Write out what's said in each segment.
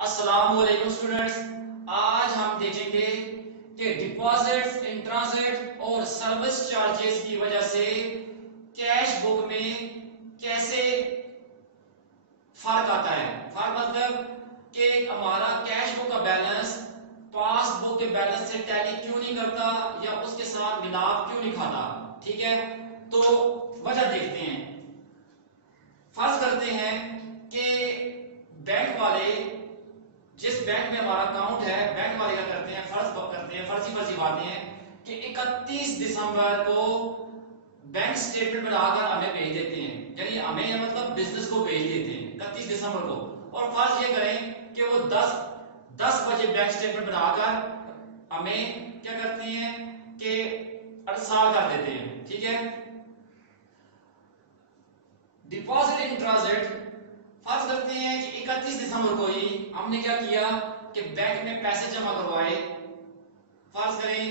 अस्सलामुअलैकुम स्टूडेंट्स। आज हम देखेंगे कि डिपॉजिट इन ट्रांजिट और सर्विस चार्जेस की वजह से कैश बुक में कैसे फर्क आता है। फर्क मतलब कि हमारा कैश बुक का बैलेंस पासबुक के बैलेंस से टैली क्यों नहीं करता या उसके साथ मिलाप क्यों नहीं खाता। ठीक है, तो वजह देखते हैं। फर्ज करते हैं कि बैंक वाले, जिस बैंक में हमारा अकाउंट है, बैंक वाले क्या करते हैं, फर्जी बातें हैं कि 31 दिसंबर को बैंक स्टेटमेंट बनाकर हमें भेज देते हैं, यानी हमें मतलब बिजनेस को भेज देते हैं 31 दिसंबर को। और फर्ज ये करें कि वो 10 बजे बैंक स्टेटमेंट बनाकर हमें क्या करते हैं कि अरसाल कर देते हैं। ठीक है, डिपॉजिट इन ट्रांजिट फर्ज करते हैं कि 31 दिसंबर को ही हमने क्या किया कि बैंक में पैसे जमा करवाए। फर्ज करें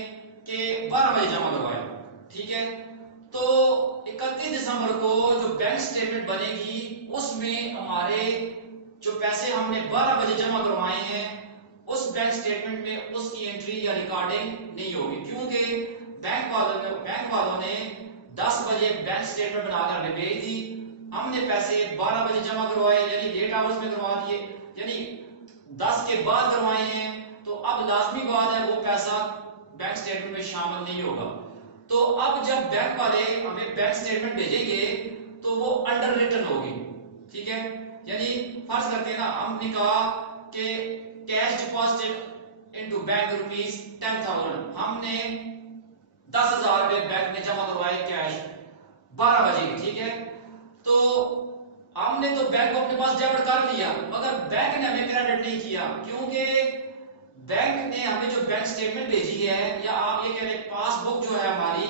कि 12 बजे जमा करवाए। ठीक है, तो 31 दिसंबर को जो बैंक स्टेटमेंट बनेगी उसमें हमारे जो पैसे हमने 12 बजे जमा करवाए हैं उस बैंक स्टेटमेंट में उसकी एंट्री या रिकॉर्डिंग नहीं होगी, क्योंकि बैंक वालों ने 10 बजे बैंक स्टेटमेंट बनाकर हमें भेज दी। हमने पैसे 12 बजे जमा करवाए, यानी लेट आवर्स में करवा दिए, यानी 10 के बाद करवाए हैं, तो अब लाजमी बात है वो पैसा बैंक स्टेटमेंट में शामिल नहीं होगा। तो अब जब बैंक वाले हमें बैंक स्टेटमेंट भेजेंगे तो वो अंडर रिटन होगी। ठीक है, यानी फर्ज करते हैं ना, हमने कहा कि cash deposit into bank rupees 10,000, हमने 10,000 रुपए बैंक में जमा करवाए कैश 12 बजे। ठीक है, तो हमने तो बैंक को अपने पास डेबिट कर लिया, मगर बैंक ने हमें क्रेडिट नहीं किया, क्योंकि बैंक ने हमें जो बैंक स्टेटमेंट भेजी है, या आप ये कह रहे पासबुक जो है हमारी,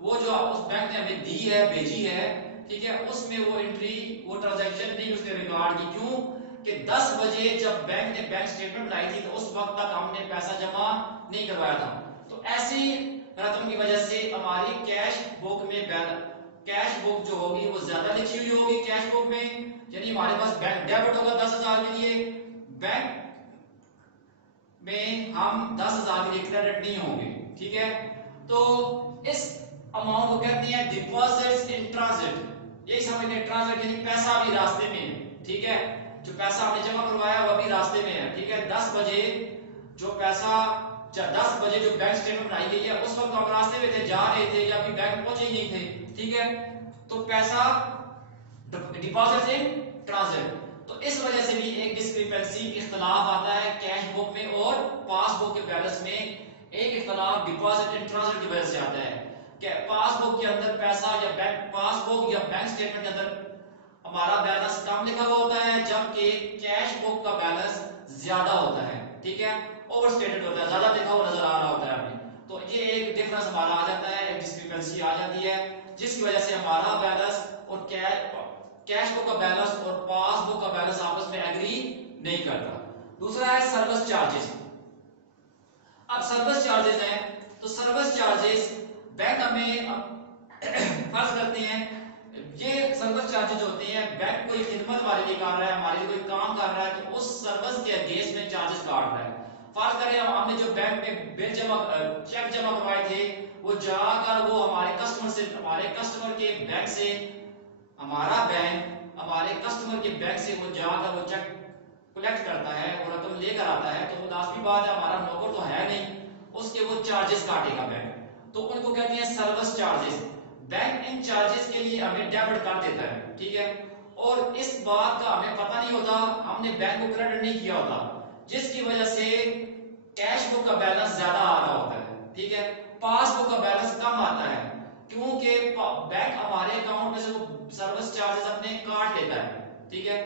वो जो उस बैंक ने हमें दी है, भेजी है, ठीक है, उसमें वो एंट्री, वो ट्रांजैक्शन नहीं उसने रिकॉर्ड की। क्यों कि 10 बजे जब बैंक ने बैंक स्टेटमेंट बनाई थी तो उस वक्त तक हमने पैसा जमा नहीं करवाया था। तो ऐसी रकम की वजह से हमारी कैश बुक जो होगी वो ज्यादा लिखी हुई होगी कैश बुक में, यानी हमारे पास बैंक डेबिट होगा 10,000 के लिए, बैंक में हम 10,000 के लिए क्रेडिट नहीं होंगे। ठीक है, तो इस अमाउंट को कहते हैं डिपॉजिट्स इन ट्रांजिट। यही समझ लें, ट्रांजिट यानी पैसा भी रास्ते में है। ठीक है, जो पैसा हमने जमा करवाया वो भी रास्ते में है। ठीक है, 10 बजे जो पैसा 10 बजे जो बैंक स्टेटमेंट बनाई गई है उस वक्त हम रास्ते में थे, जा रहे थे, या अभी बैंक पहुंचे ही नहीं थे। ठीक है, तो पैसा डिपॉजिट इन ट्रांजिट, तो इस वजह से भी एक डिस्क्रिपेंसी, इख्तलाफ आता है कैश बुक में और पासबुक के बैलेंस में। एक इख्तलाफ डिपॉजिट इन ट्रांजिट की वजह से आता है कि पासबुक के अंदर पैसा या पासबुक या बैंक स्टेटमेंट के अंदर हमारा बैलेंस कम लिखा हुआ होता है, जबकि कैश बुक का बैलेंस ज्यादा होता है। ठीक है, ओवरस्टेटेड होता है, ज्यादा लिखा हुआ नजर आ रहा होता है हमें। तो ये एक डिफरेंस हमारा आ जाता है, एक डिस्क्रिपेंसी आ जाती है, जिसकी वजह से हमारा बैलेंस और कैश बुक का बैलेंस और पासबुक का बैलेंस आपस में एग्री नहीं करता। दूसरा है सर्विस चार्जेस। अब सर्विस चार्जेस हैं, तो सर्विस चार्जेस बैंक हमें फर्ज करते हैं, ये सर्विस चार्जेस होते हैं, बैंक कोई खिदमत हमारे लिए कर रहा है, हमारे लिए कोई काम कर रहा है, तो उस सर्विस के अगेंस्ट में चार्जेस काट रहा है। फर्ज करें हमने जो बैंक में चेक जमा करवाए थे, वो जाकर वो हमारे कस्टमर के बैंक से, हमारा बैंक हमारे कस्टमर के बैंक से वो जाकर वो चेक कलेक्ट करता है, वो रकम लेकर आता है, तो वो लाजमी बात है, हमारा नौकर तो है नहीं, उसके वो चार्जेस काटेगा बैंक, तो उनको कहते हैं सर्विस चार्जेस। बैंक इन चार्जेस के लिए हमें डेबिट कर देता है। ठीक है, और इस बात का हमें पता नहीं होता, हमने बैंक को क्रेडिट नहीं किया होता, जिसकी वजह से कैश बुक का बैलेंस ज्यादा आ रहा होता है। ठीक है, पासबुक का बैलेंस कम आता है, क्योंकि बैंक हमारे अकाउंट में से वो सर्विस चार्जेस अपने काट लेता है। ठीक है,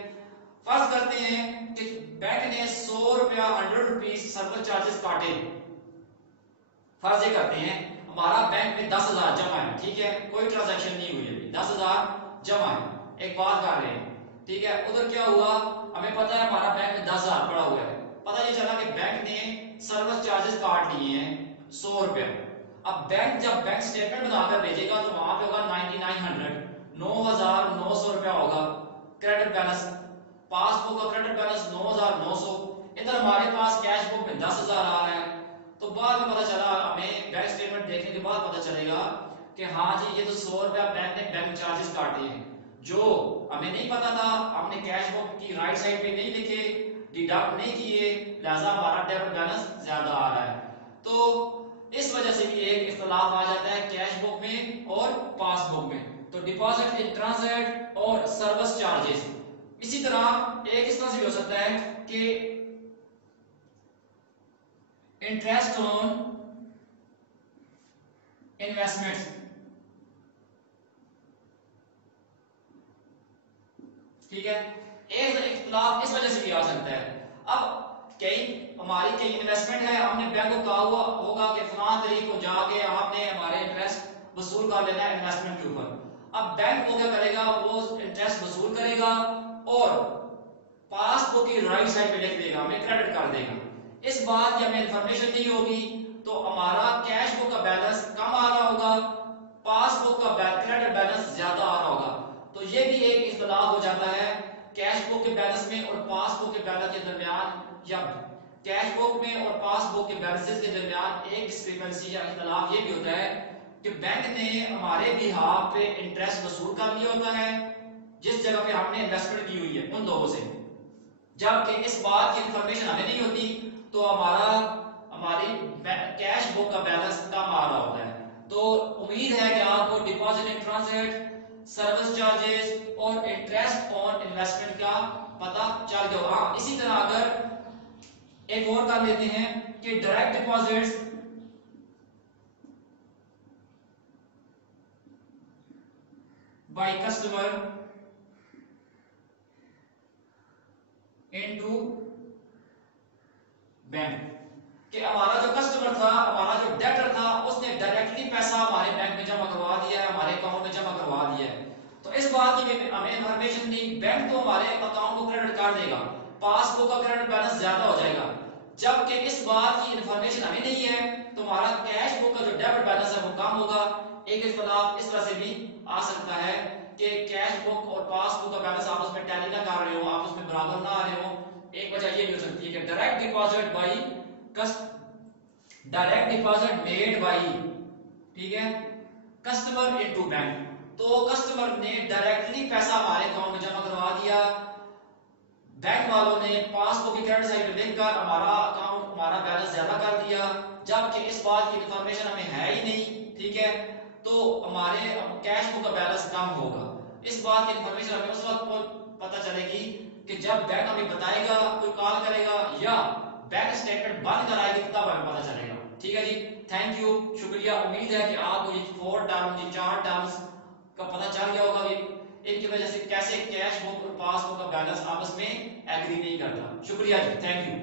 फर्ज करते हैं कि बैंक ने 100 रुपया 100 रुपीज सर्विस चार्जेस काटे। फर्ज ये करते हैं हमारा बैंक में 10,000 जमा है। ठीक है, कोई ट्रांजैक्शन नहीं हुई है, 10,000 जमा है, एक बात कर रहे हैं। ठीक है, उधर क्या हुआ, हमें पता है हमारा बैंक में 10,000 पड़ा हुआ है, पता ये चला कि बैंक ने सर्विस चार्जेस काट लिए हैं 100 रुपया। अब बैंक जब बैंक स्टेटमेंट बनाकर भेजेगा तो वहां पे होगा 9900, 9,900 रुपया होगा क्रेडिट बैलेंस, पासबुक का क्रेडिट बैलेंस 9,900, इधर हमारे पास कैश बुक में 10,000 आ रहा है। तो बाद में पता चला, हमें बैंक स्टेटमेंट देखने के बाद पता चलेगा कि हाँ जी ये तो 100 रुपया बैंक ने बैंक चार्जेस काटे हैं, जो हमें नहीं पता था। हमने कैश बुक की राइट साइड पे नहीं लिखे, डिडक्ट नहीं किए, लिहाजा हमारा डेबिट बैलेंस ज्यादा आ रहा है। तो इस वजह से भी एक इख्तलाफ आ जाता है कैश बुक में और पासबुक में। तो डिपॉजिट इन ट्रांजिट और सर्विस चार्जेस। इसी तरह एक इस तरह से भी हो सकता है कि इंटरेस्ट ऑन इन्वेस्टमेंट्स, ठीक है। एक इख्तलाफ इस वजह से भी आ सकता है। अब हमारी कई इन्वेस्टमेंट है, हमने बैंक को कहा हुआ होगा कि फलां तारीख को जाके आपने हमारे इंटरेस्ट वसूल कर लेना है इन्वेस्टमेंट के ऊपर। अब बैंक को क्या करेगा, वो इंटरेस्ट वसूल करेगा और पासबुक की राइट साइड पे लिख देगा, हमें क्रेडिट कर देगा। इस बात की हमें इंफॉर्मेशन नहीं होगी, तो हमारा कैश बुक का बैलेंस कम आ रहा होगा, पासबुक का क्रेडिट बैलेंस ज्यादा आ रहा होगा। तो ये भी एक इख्तलाफ हो जाता है कैश बुक के बैलेंस में और पासबुक के बैलेंस के दरमियान, या कैश बुक में और पासबुक के बैलेंसेस के दरमियान एक डिस्क्रिपेंसी या इख्तलाफ ये भी होता है कि बैंक ने हमारे बिहाफ पे इंटरेस्ट वसूल कर लिया होता है जिस जगह पे हमने इन्वेस्टमेंट की हुई है उन लोगों से, जबकि इस बात की इंफॉर्मेशन हमें नहीं होती, तो हमारी कैश बुक का बैलेंस कम आ रहा होता है। तो उम्मीद है कि आपको deposit in transit, service charges और इंटरेस्ट ऑन इन्वेस्टमेंट का पता चल गया होगा। इसी तरह अगर एक और कर लेते हैं कि direct deposits by customer into bank, कि हमारा जो कस्टमर था, हमारा जो डेटर था, उसने डायरेक्टली पैसा हमारे बैंक में जमा करवा दिया है, हमारे अकाउंट में जमा करवा दिया है। तो इस बात की हमें इंफॉर्मेशन नहीं, बैंक तो हमारे अकाउंट को क्रेडिट कर देगा, पासबुक का क्रेडिट बैलेंस ज्यादा हो जाएगा। जबकि इस बात की इंफॉर्मेशन हमें नहीं है, तो हमारा कैश बुक का जो डेबिट बैलेंस है वो कम होगा। एक इख्तलाफ इस तरह से भी आ सकता है कि कैश बुक और पासबुक का बैलेंस आपस में टैली ना कर रहे हो, आपस में बराबर ना आ रहे हो। एक वजह ये भी हो सकती है कि direct deposit by direct deposit made by, ठीक है, कस्टमर इनटू बैंक। तो कस्टमर ने डायरेक्टली पैसा हमारे अकाउंट में जमा करवा दिया, बैंक वालों ने पासबुक की क्रेडिट साइड पे लिखकर हमारा अकाउंट, हमारा बैलेंस ज्यादा कर दिया, जबकि इस बात की इंफॉर्मेशन हमें है ही नहीं, ठीक है। तो हमारे कैश बुक का बैलेंस कम होगा। इस बात की इंफॉर्मेशन हमें उस वक्त पता चलेगी कि जब बैंक हमें बताएगा, कोई कॉल करेगा या बैंक स्टेटमेंट बंद कराएगी, तब हमें पता चलेगा। ठीक है जी, थैंक यू, शुक्रिया। उम्मीद है कि आपको ये 4 टर्म, ये 4 टर्म्स का पता चल गया होगा कि इनकी वजह से कैसे कैश बुक और पासबुक का बैलेंस आपस में एग्री नहीं करता। शुक्रिया जी, थैंक यू।